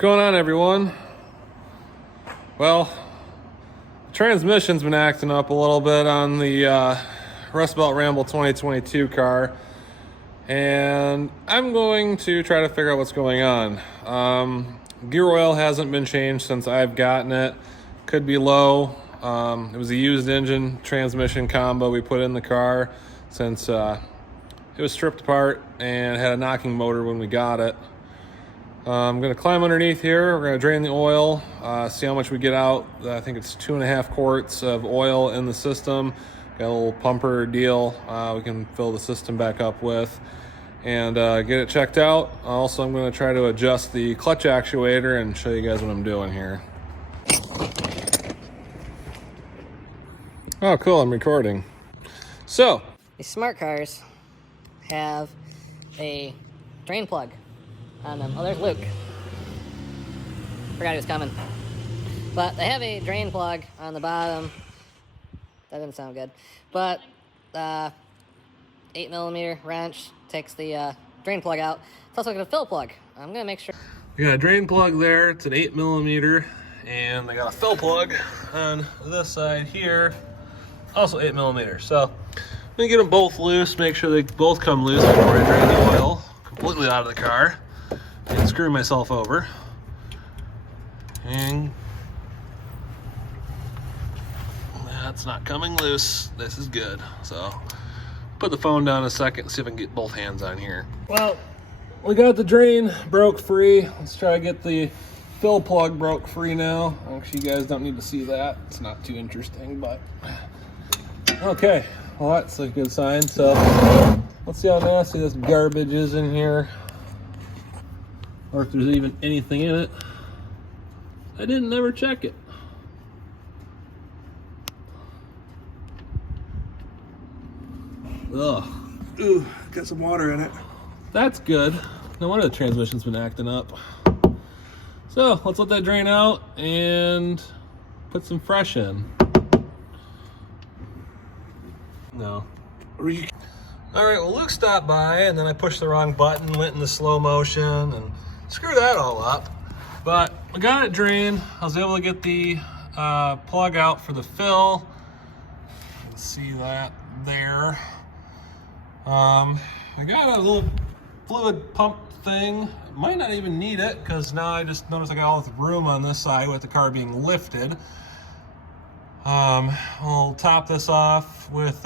going on, everyone? Well, the transmission's been acting up a little bit on the Rust Belt Ramble 2022 car, and I'm going to try to figure out what's going on. Gear oil hasn't been changed since I've gotten it. Could be low. It was a used engine transmission combo we put in the car since it was stripped apart and had a knocking motor when we got it. I'm going to climb underneath here. We're going to drain the oil, see how much we get out. I think it's 2.5 quarts of oil in the system. Got a little pumper deal we can fill the system back up with and get it checked out. Also, I'm going to try to adjust the clutch actuator and show you guys what I'm doing here. Oh, cool, I'm recording. So, these smart cars have a drain plug on them. Oh, there's Luke. Forgot he was coming. But they have a drain plug on the bottom. That didn't sound good. But 8mm wrench takes the drain plug out. It's also got a fill plug. I'm gonna make sure. We got a drain plug there. It's an 8mm, and they got a fill plug on this side here, also 8mm. So I'm gonna get them both loose. Make sure they both come loose before I drain the oil completely out of the car and screw myself over. And that's not coming loose. This is good. So put the phone down a second and see if I can get both hands on here. Well, we got the drain broke free. Let's try to get the fill plug broke free now. Actually, you guys don't need to see that. It's not too interesting, but okay. Well, that's a good sign. So let's see how nasty this garbage is in here, or if there's even anything in it. I didn't ever check it. Ugh. Ooh, got some water in it. That's good. No wonder the transmission's been acting up. So let's let that drain out and put some fresh in. No. All right, well, Luke stopped by and then I pushed the wrong button, went into slow motion and screwed that all up. But we got it drained. I was able to get the plug out for the fill. You can see that there. I got a little fluid pump thing. Might not even need it because now I just noticed I got all this room on this side with the car being lifted. I'll top this off with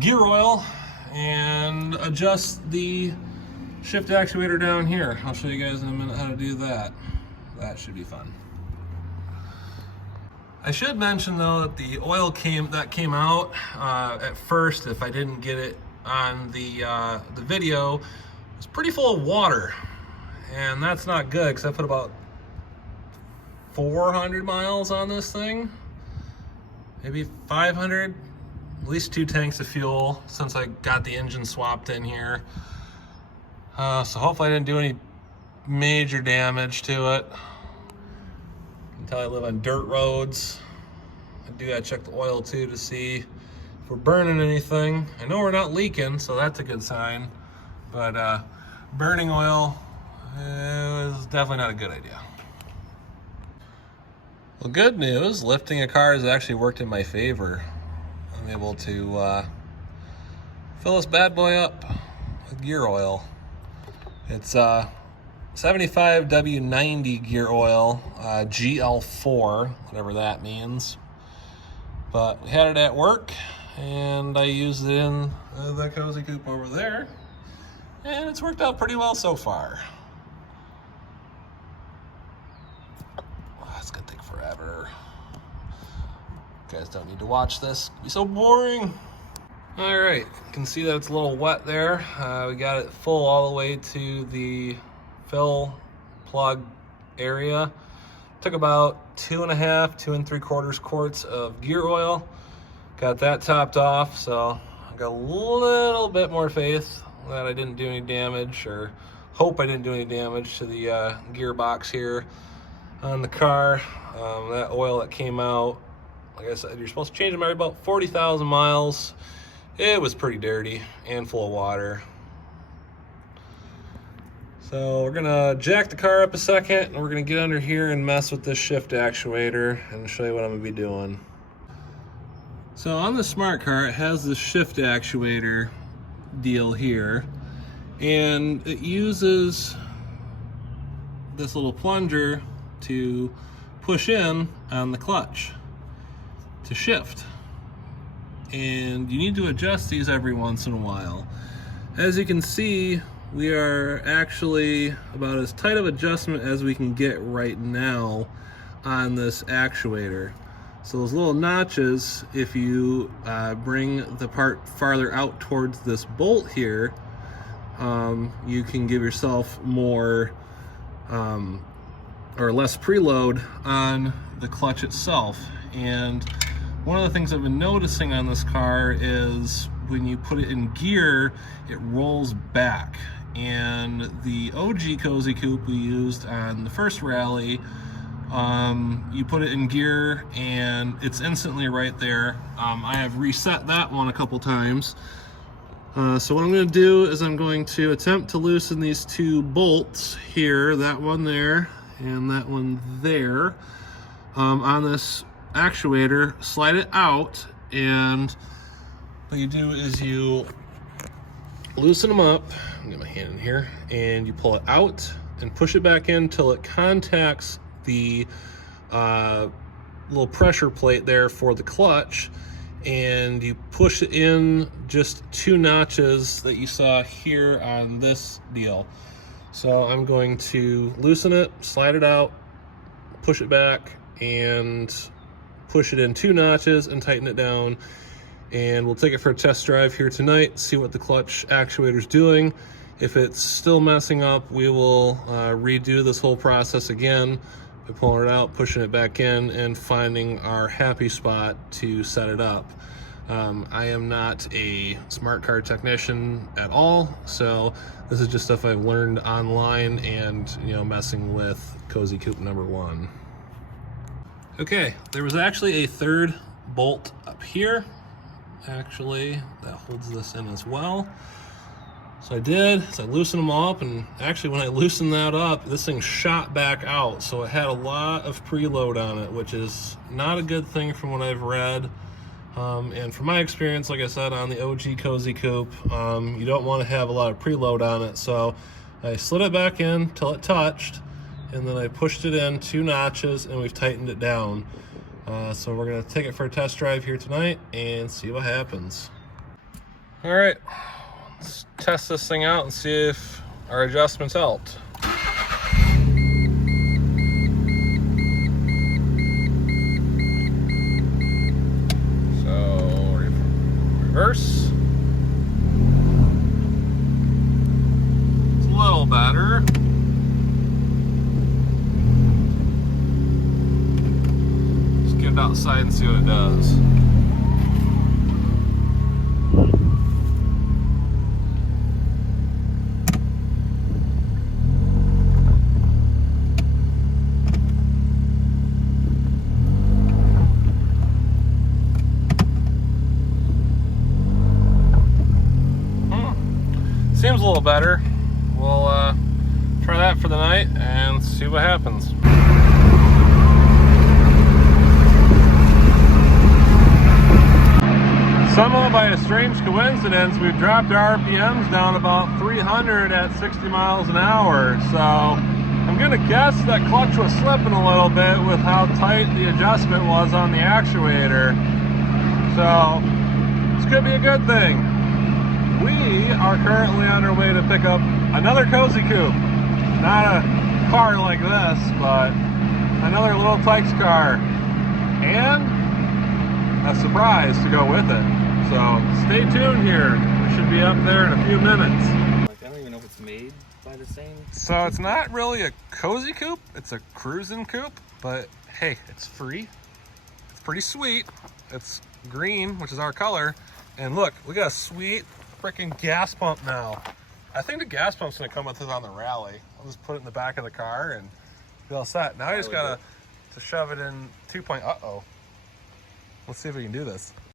gear oil and adjust the shift actuator down here. I'll show you guys in a minute how to do that. That should be fun. I should mention though that the oil came out at first, if I didn't get it on the video, it was pretty full of water, and that's not good because I put about 400 miles on this thing, maybe 500, at least 2 tanks of fuel since I got the engine swapped in here. So hopefully I didn't do any major damage to it. Until I live on dirt roads. I do gotta check the oil too to see if we're burning anything. I know we're not leaking, so that's a good sign. But burning oil is definitely not a good idea. Well, good news, lifting a car has actually worked in my favor. I'm able to fill this bad boy up with gear oil. It's 75 W90 gear oil, GL4, whatever that means. But we had it at work, and I used it in the cozy coupe over there, and it's worked out pretty well so far. Oh, it's gonna take forever. You guys don't need to watch this. It'd be so boring. All right, you can see that it's a little wet there. We got it full all the way to the fill plug area. Took about 2.5, 2 3/4 quarts of gear oil. Got that topped off, so I got a little bit more faith that I didn't do any damage, or hope I didn't do any damage to the gearbox here on the car. That oil that came out, like I said, you're supposed to change them every about 40,000 miles. It was pretty dirty and full of water. So we're gonna jack the car up a second, and we're gonna get under here and mess with this shift actuator and show you what I'm gonna be doing. So on the smart car, it has this shift actuator deal here, and it uses this little plunger to push in on the clutch to shift. And you need to adjust these every once in a while. As you can see, we are actually about as tight of adjustment as we can get right now on this actuator. So those little notches, if you bring the part farther out towards this bolt here, you can give yourself more or less preload on the clutch itself. And one of the things I've been noticing on this car is when you put it in gear, it rolls back. And the OG Cozy Coupe we used on the first rally, you put it in gear and it's instantly right there. I have reset that one a couple times. So what I'm going to do is I'm going to attempt to loosen these two bolts here, that one there and that one there, on this actuator, slide it out, and what you do is you loosen them up. I'll get my hand in here, and you pull it out and push it back in till it contacts the little pressure plate there for the clutch, and you push it in just 2 notches that you saw here on this deal. So I'm going to loosen it, slide it out, push it back, and push it in 2 notches and tighten it down. And we'll take it for a test drive here tonight, see what the clutch actuator's doing. If it's still messing up, we will redo this whole process again by pulling it out, pushing it back in, and finding our happy spot to set it up. I am not a smart car technician at all, so this is just stuff I've learned online and, you know, messing with Cozy Coupe number 1. Okay, there was actually a 3rd bolt up here, actually, that holds this in as well. So I did, I loosened them all up, and actually when I loosened that up, this thing shot back out, so it had a lot of preload on it, which is not a good thing from what I've read. And from my experience, like I said, on the OG Cozy Coupe, you don't want to have a lot of preload on it. So I slid it back in till it touched, and then I pushed it in 2 notches, and we've tightened it down. So we're going to take it for a test drive here tonight and see what happens. All right, let's test this thing out and see if our adjustments helped. Reverse. It's a little better. Just get it outside and see what it does. Seems a little better. We'll try that for the night and see what happens. Somehow, by a strange coincidence, we've dropped our RPMs down about 300 at 60 miles an hour. So I'm gonna guess that clutch was slipping a little bit with how tight the adjustment was on the actuator. So this could be a good thing. We are currently on our way to pick up another Cozy Coupe. Not a car like this, but another little Tykes car. And a surprise to go with it. So stay tuned here. We should be up there in a few minutes. Like, I don't even know if it's made by the same. So it's not really a Cozy Coupe, it's a cruising coupe, but hey, it's free. It's pretty sweet. It's green, which is our color. And look, we got a sweet freaking gas pump now. I think the gas pump's gonna come with us on the rally. I'll just put it in the back of the car and be all set. Now I just gotta to shove it in 2. Uh-oh. Let's see if we can do this.